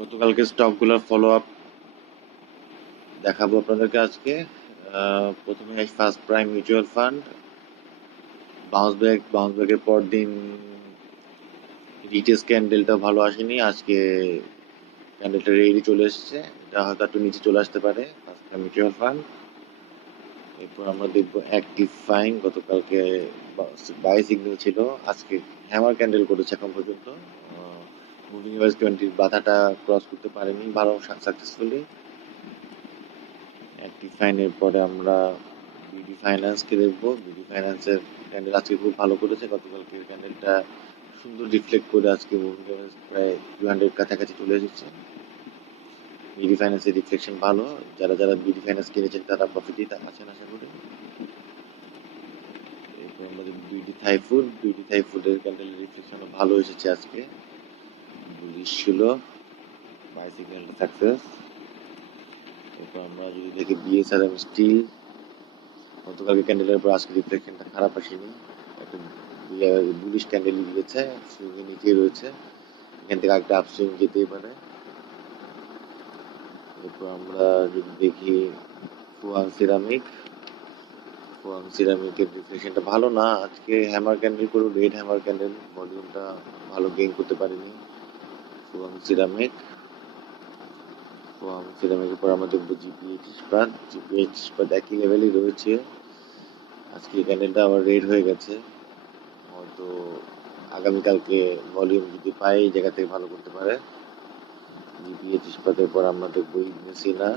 গতকালকে স্টকগুলোর follow up দেখাবো আপনাদেরকে আজকে। প্রথমে first prime mutual fund bounce back bounce ব্যাকের পর দিন রিটেস ক্যান্ডেলটা ভালো আসেনি। আজকে ক্যান্ডেলটা রেডি চলে এসেছে। এটা হয়তো একটু নিচে চলে আসতে পারে ফার্স্ট প্রাইম মিউচুয়াল ফান্ড এরপর আমরা দেখব অ্যাক্টিভ ফাইন গতকালকে বাই সিগন্যাল ছিল। আজকে হ্যামার ক্যান্ডেল করেছে এখন পর্যন্ত। মুভিং এভারেজ টোয়েন্টির বাধাটা ক্রস করতে পারেনি, ভালো সাকসেসফুলি অ্যাক্টিভ ফাইনের পরে আমরা বিডি ফাইন্যান্সকে দেখব। বিডি ফাইন্যান্সের ক্যান্ডেল আজকে খুব ভালো করেছে। গতকালকে ক্যান্ডেলটা সুন্দর রিফ্লেক্ট করে আজকে মুভিং এভারেজ প্রায় টু হান্ড্রেড কাছাকাছি চলে এসেছে। বিডি ফাইন্যান্সের রিফ্লেকশন ভালো। যারা যারা বিডি ফাইন্যান্স কিনেছেন, তারা প্রফিটই আছেন আশা করি। আমাদের BD Thai food BD Thai ফুডের ক্যান্ডেলের রিফ্লেকশন ভালো এসেছে আজকে। বুলিশ ছিল বাইসাইকেলটা সাকসেস এরপর আমরা যদি দেখি বিএসআরএম স্টিল গতকালকে ক্যান্ডেলের উপর আজকে রিফ্লেকশনটা খারাপ আসেনি। একটা বুলিশ ক্যান্ডেল দিয়েছে সুইংয়ের নিচে রয়েছে। এখান থেকে একটা আপসুইং যেতেই পারে। এরপর আমরা যদি দেখি ফুয়াং সিরামিক ফুয়াং সিরামিকের রিফ্লেকশনটা ভালো না। আজকে হ্যামার ক্যান্ডেল করে রেড হ্যামার ক্যান্ডেল ভলিউমটা ভালো গেইন করতে পারেনি। ফুয়াং সিরামিক ফুয়াং সিরামিকের পর আমরা দেখব জিপিএইচ ইস্পাত জিপিএইচ একই লেভেলই রয়েছে। আজকে ক্যান্ডেলটা আবার রেড হয়ে গেছে। হয়তো আগামীকালকে ভলিউম যদি পাই এই জায়গা থেকে ভালো করতে পারে। জিপিএইচ ইস্পাতের পর আমরা দেখব ইগনেসিনা।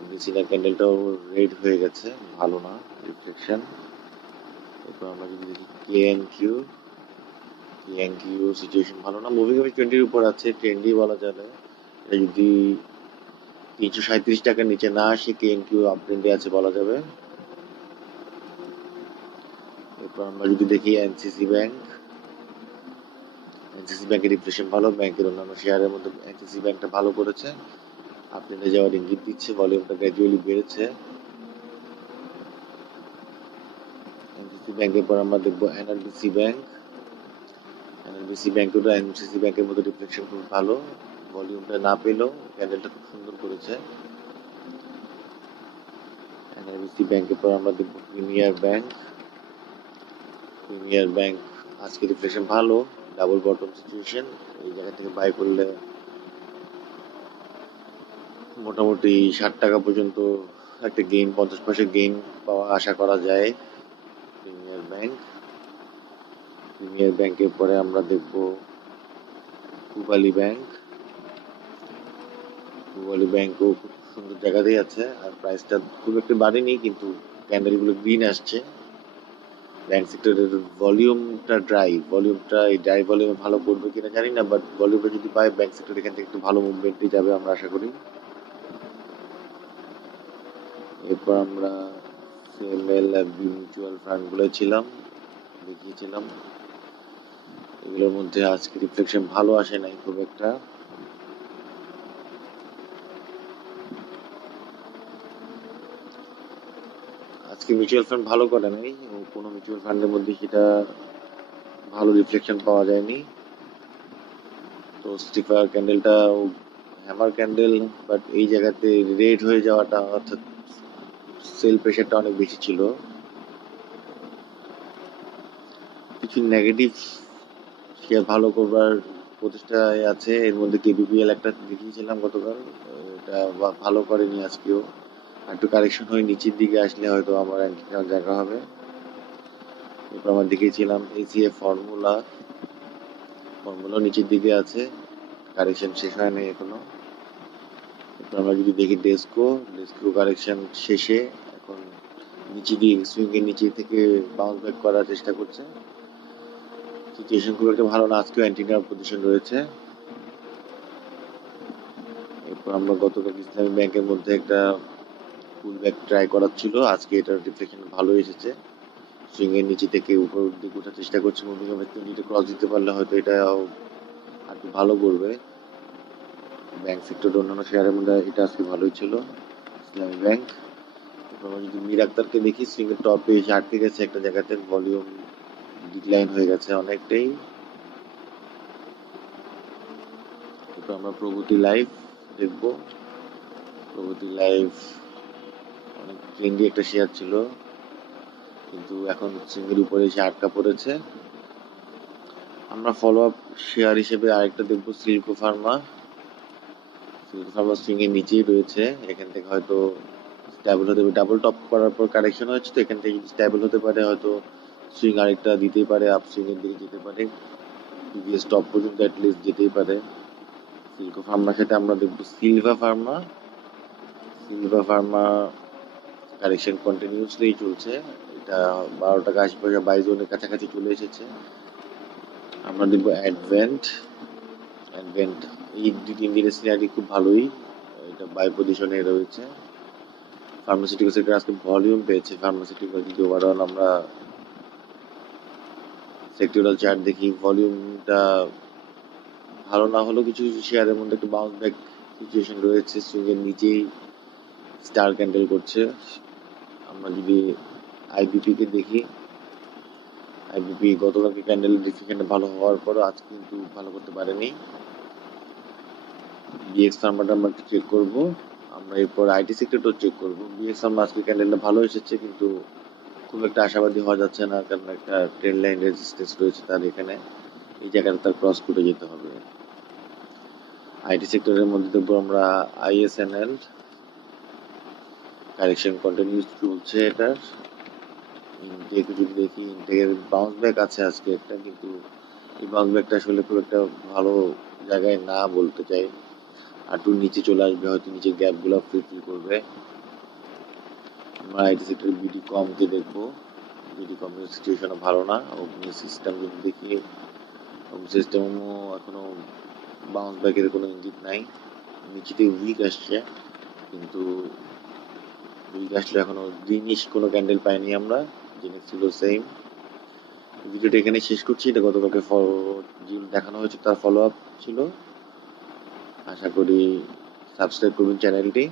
ইগনেসিনা ক্যান্ডেলটাও রেড হয়ে গেছে, ভালো না রিফ্লেকশন এরপর আমরা যদি দেখি K N Q N situation ভালো না। মুভিং এভারেজ টোয়েন্টির উপর আছে ট্রেন্ডই বলা যাবে এটা যদি তিনশো সাঁত্রিশ টাকার নিচে না আসে, কে এন কিউ আপট্রেন্ডে আছে বলা যাবে। এরপর আমরা যদি দেখি এনসিসি ব্যাংক এনসিসি ব্যাংকের রিফ্লেকশন ভালো ব্যাংকের অন্যান্য শেয়ারের মধ্যে এনসিসি ব্যাংকটা ভালো করেছে। আপট্রেন্ডে যাওয়ার ইঙ্গিত দিচ্ছে ভলিউমটা গ্র্যাজুয়ালি বেড়েছে। এনসিসি ব্যাংকের পর আমরা দেখব এনআরবিসি ব্যাংক এনআরবিসি ব্যাংকেরও এনসিসি ব্যাংকের মতো রিফ্লেকশন খুব ভালো। ভলিউমটা না পেলেও ক্যান্ডেলটা খুব সুন্দর করেছে। এনআরবিসি ব্যাংকের পর আমরা দেখব প্রিমিয়ার ব্যাংক প্রিমিয়ার ব্যাংক আজকে রিফ্লেকশন ভালো ডাবল বটম সিচুয়েশন এই জায়গা থেকে বাই করলে মোটামুটি ষাট টাকা পর্যন্ত একটা গেইন পঞ্চাশ পয়সা গেইন পাওয়া আশা করা যায়। প্রিমিয়ার ব্যাংক প্রিমিয়ার ব্যাংকের পরে আমরা দেখব পূবালী ব্যাংক পূবালী ব্যাংকও খুব সুন্দর জায়গাতেই আছে আর প্রাইসটা খুব একটা বাড়েনি কিন্তু ক্যান্ডেলগুলো গ্রিন আসছে। ব্যাংক সেক্টরের ভলিউমটা ড্রাই ভলিউমটা এই ড্রাই ভলিউমে ভালো করবে কিনা জানি না বাট ভলিউমটা যদি পাই ব্যাংক সেক্টর এখান থেকে একটু ভালো মুভমেন্টই যাবে আমরা আশা করি। এরপর আমরা সিএমএল মিউচুয়াল ফান্ডগুলো ছিলাম, দেখিয়েছিলাম। এগুলোর মধ্যে আজকে রিফ্লেকশন ভালো আসে নাই খুব একটা। আজকে মিউচুয়াল ফান্ড ভালো করে নাই কোনো মিউচুয়াল ফান্ডের মধ্যে সেটা ভালো রিফ্লেকশন পাওয়া যায়নি। তো স্টিফার ক্যান্ডেলটা হ্যামার ক্যান্ডেল বাট এই জায়গাতে রেড হয়ে যাওয়াটা অর্থাৎ সেল প্রেশারটা অনেক বেশি ছিল। কিছু নেগেটিভ শেয়ার ভালো করবার প্রতিষ্ঠায় আছে, এর মধ্যে কেবিপিএল একটা দেখিয়েছিলাম গতকাল, এটা ভালো করেনি আজকেও। একটু কারেকশন হয়ে নিচের দিকে আসলে হয়তো আমার জায়গা হবে। এরপর আমরা দেখিয়েছিলাম এসিএ ফর্মুলা ফর্মুলা নিচের দিকে আছে কারেকশন শেষ হয়নি এখনও। এরপর আমরা যদি দেখি ডেস্কো ডেস্কো কারেকশন শেষে, এখন নিচে দিয়ে সুইং এর নিচে থেকে বাউন্স ব্যাক করার চেষ্টা করছে। সিচুয়েশন খুব একটা ভালো না, আজকেও অ্যান্টিনার পজিশন রয়েছে। এরপর আমরা গতকাল ইসলামী ব্যাংকের মধ্যে একটা ফুল ব্যাক ট্রাই করার ছিল। আজকে এটার রিফ্লেকশন ভালো এসেছে। সুইং এর নিচে থেকে উপর দিকে ওঠার চেষ্টা করছে মুভিং টোয়েন্টিতে ক্রস দিতে পারলে হয়তো এটা আর একটু ভালো করবে। ব্যাংক সেক্টর অন্যান্য শেয়ারের মধ্যে এটা আজকে ভালোই ছিল, ইসলামী ব্যাংক। আমরা যদি মির আক্তারকে দেখি সুইং এর টপে এসে আটকে গেছে একটা জায়গাতে ভলিউম ডিক্লাইন হয়ে গেছে অনেকটাই। এরপর আমরা প্রগতি লাইভ দেখব। প্রগতি লাইভ অনেক ট্রেন্ডি একটা শেয়ার ছিল। কিন্তু এখন সিঙ্গের উপরে এসে আটকা পড়েছে। আমরা ফলো আপ শেয়ার হিসেবে আরেকটা দেখব Silco pharma Silco pharma swing এর নিচেই রয়েছে। এখান থেকে হয়তো স্ট্যাবল হতে পারে। ডাবল টপ করার পর কারেকশন হয়েছে তো এখান থেকে স্ট্যাবল হতে পারে হয়তো সুইং আরেকটা দিতেই পারে আপ সুইং এর দিকে যেতে পারে। প্রিভিয়াস টপ পর্যন্ত অ্যাটলিস্ট যেতেই পারে। সিল্কো ফার্মার সাথে আমরা দেখব Silva pharma. Silva pharma correction continuously চলছে। এটা বারো টাকা আশি পয়সা বাই জোনের কাছাকাছি চলে এসেছে। আমরা দেখব অ্যাডভেন্ট অ্যাডভেন্ট এই দুই তিন দিনের সিনারি খুব ভালোই। এটা বাই পজিশনে রয়েছে। ফার্মাসিউটিক্যাল সেক্টর আজকে ভলিউম পেয়েছে। ফার্মাসিউটিক্যাল যদি ওভারঅল আমরা সেক্টরাল চার্ট দেখি ভলিউমটা ভালো না হলেও কিছু কিছু শেয়ারের মধ্যে একটু বাউন্স ব্যাক সিচুয়েশন রয়েছে সুইংয়ের নিচেই স্টার ক্যান্ডেল করছে। আমরা যদি আইবিপি কে দেখি আইবিপি গতকালকে ক্যান্ডেল ডিফিকেন্ট ভালো হওয়ার পরও আজ কিন্তু ভালো করতে পারেনি। বিএক্স ফার্মাটা আমরা একটু চেক করব। আমরা এরপর আইটি সেক্টরটাও চেক করব। বিএক্স ফার্মা আজকে ক্যান্ডেলটা ভালো এসেছে কিন্তু খুব একটা আশাবাদী হওয়া যাচ্ছে না, কারণ একটা ট্রেন লাইন রেজিস্ট্যান্স রয়েছে তার এখানে। এই জায়গাটা তার ক্রস করে যেতে হবে। আইটি সেক্টরের মধ্যে দেখব আমরা আইএসএনএল কারেকশন কন্টিনিউ চলছে এটার। ইনটেক যদি দেখি ইনটেকের বাউন্স ব্যাক আছে আজকে একটা, কিন্তু এই বাউন্স ব্যাকটা আসলে খুব একটা ভালো জায়গায় না বলতে চাই। আর একটু নিচে চলে আসবে, হয়তো নিচের গ্যাপগুলো ফিল করবে। আমরা আইটি সেক্টর বিডি কমকে দেখব। বিডি কমের সিচুয়েশনও ভালো না। অগ্নি সিস্টেম যদি দেখি অগ্নি সিস্টেমও এখনও বাউন্স ব্যাকের কোনো ইঙ্গিত নাই। নিচেতে উইক আসছে, কিন্তু উইক আসলে এখনও গ্রিনিশ কোনো ক্যান্ডেল পাইনি আমরা। যেটা ছিল সেম ভিডিওটা এখানে শেষ করছি। এটা গতকালকে দেখানো হয়েছে, তার ফলো আপ ছিল। আশা করি সাবস্ক্রাইব করবেন চ্যানেলটি